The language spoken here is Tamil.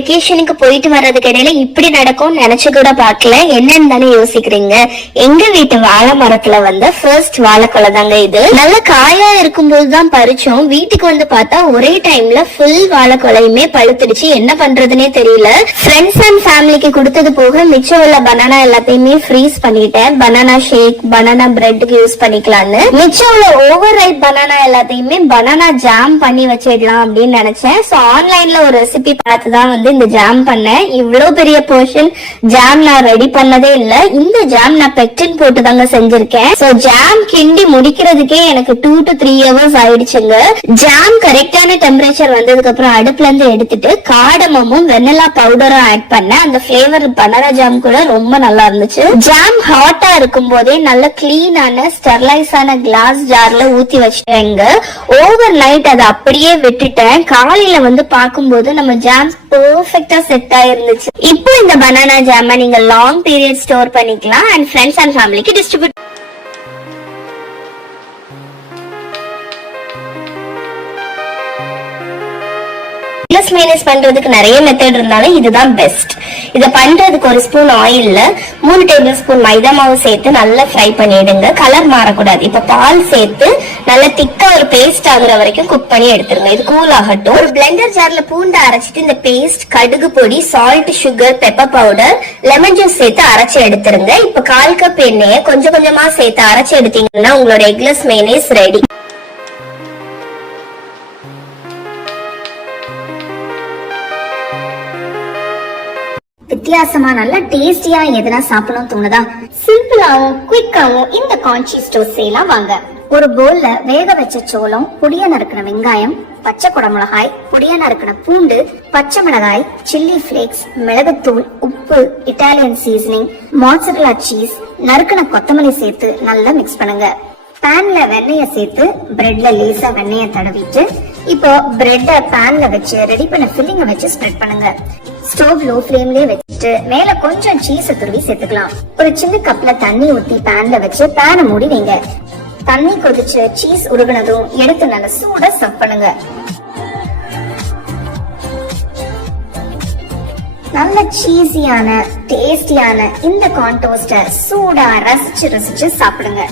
வெக்கேஷனுக்கு போயிட்டு வர்றதுக்கு இடையில இப்படி நடக்கும்னு நினைச்சு கூட பார்க்கல. என்னன்னு தானே யோசிக்கிறீங்க. எங்க வீட்டு வாழை மரத்துல வந்த ஃபர்ஸ்ட் வாழைக்கொலை தாங்க இது. நல்ல காயா இருக்கும்போது தான் பறிச்சோம். வீட்டுக்கு வந்து பார்த்தா ஒரே டைம்ல ஃபுல் வாழைக்கொலையுமே பழுத்துடுச்சு. என்ன பண்றதுனே தெரியல. ஃப்ரெண்ட்ஸ் அண்ட் ஃபேமிலிக்கு கொடுத்தது போக மிச்சம் உள்ள பனானா எல்லாத்தையுமே ஃப்ரீஸ் பண்ணிட்டேன். பனானா ஷேக் பனானா பிரெட்டுக்கு யூஸ் பண்ணிக்கலாம்னு. மிச்சம் உள்ள ஓவர் ரைப் பனானா எல்லாத்தையுமே பனானா ஜாம் பண்ணி வச்சிடலாம் அப்படின்னு நினைச்சேன். சோ ஆன்லைன்ல ஒரு ரெசிபி பார்த்து தான் வந்து இந்த ஜாம் பண்ணேன் இவ்வளவு பெரிய போர்ஷன் ஜாம் நான் ரெடி பண்ணதே இல்ல. இந்த ஜாம் நான் பெக்டின் போட்டு தாங்க செஞ்சிருக்கேன். சோ ஜாம் கிண்டி முடிக்கிறதுக்கே எனக்கு டூ டு த்ரீ ஹவர்ஸ் ஆயிடுச்சுங்க. ஜாம் கரெக்டான டெம்பரேச்சர் வந்ததுக்கு அப்புறம் அடுப்புல இருந்து எடுத்துட்டு காடமமும் வெண்ணிலா பவுடரும் ஆட் பண்ணேன் அந்த ஃபிளேவர் பனானா ஜாம் கூட ரொம்ப நல்லா இருந்துச்சு. ஜாம் ஹாட்டா இருக்கும் போதே நல்ல கிளீனான ஸ்டெர்லைஸ் ஆன கிளாஸ் ஜார்ல ஊத்தி வச்சிட்டேங்க. ஓவர் நைட் அதை அப்படியே விட்டுட்டேன். காலையில வந்து பார்க்கும்போது நம்ம ஜாம் பர்ஃபெக்டா செட் ஆயிருந்துச்சு. இப்போ இந்த பனானா ஜாம நீங்க லாங் பீரியட் ஸ்டோர் பண்ணிக்கலாம் அண்ட் ஃப்ரெண்ட்ஸ் அண்ட் ஃபேமிலிக்கு டிஸ்ட்ரிபியூட் மைனஸ் பண்றதுக்கு நிறைய மெத்தட் இருந்தாலும் இதுதான் பெஸ்ட் இத பண்றதுக்கு ஒரு ஸ்பூன் ஆயில்ல மூணு டேபிள் ஸ்பூன் மைதா மாவு சேர்த்து நல்லா ஃப்ரை பண்ணிடுங்க. கலர் மாறக்கூடாது. இப்ப பால் சேர்த்து பேஸ்ட் ஆகுற வரைக்கும் குக் பண்ணி எடுத்துருங்க. இது கூல் ஆகட்டும். ஒரு பிளெண்டர் ஜார்ல பூண்டு அரைச்சிட்டு இந்த பேஸ்ட் கடுகு பொடி salt sugar pepper powder lemon juice சேர்த்து அரைச்சு எடுத்துருங்க. இப்ப கால் கப் எண்ணெயை கொஞ்சம் கொஞ்சமா சேர்த்து அரைச்சு எடுத்தீங்கன்னா உங்களோட எக்லஸ் மைனஸ் ரெடி வித்தியாசமா நல்லா டேஸ்டியா எதுனா சாப்பிடணும் தோணுதா? சிம்பிளாவும் குயிக்காவும் இந்த கான்சி டோஸ்ட் செய்யலாம். வாங்க. ஒரு போல்ல வேக வச்ச சோளம் பொடியா நறுக்கின வெங்காயம் பச்சை குடமிளகாய் பொடியா நறுக்கின பூண்டு பச்சை மிளகாய் சில்லி ஃபிளேக்ஸ் மிளகுத்தூள் உப்பு இட்டாலியன் சீசனிங் மாசரலா சீஸ் நறுக்கின கொத்தமல்லி சேர்த்து நல்லா மிக்ஸ் பண்ணுங்க. பேன்ல வெண்ணெய சேர்த்து பிரெட்ல லேசா வெண்ணெய தடவிட்டு இப்போ பிரெட்ட பேன்ல வச்சு ரெடி பண்ண ஃபில்லிங்க வச்சு ஸ்ப்ரெட் பண்ணுங்க. ஸ்டவ் லோ ஃப்ளேம்லயே வச்சுட்டு மேல கொஞ்சம் சீஸ் துருவி சேர்த்துக்கலாம். ஒரு சின்ன கப்ல தண்ணி ஊத்தி பேன்ல வச்சு பேனை மூடி வைங்க. தண்ணி கொதிச்சு சீஸ் உருகுனதும் எடுத்து நல்ல சூட சர்வ் பண்ணுங்க. நல்ல சீஸியான டேஸ்டியான இந்த கான் சூடா ரசிச்சு ரசிச்சு சாப்பிடுங்க.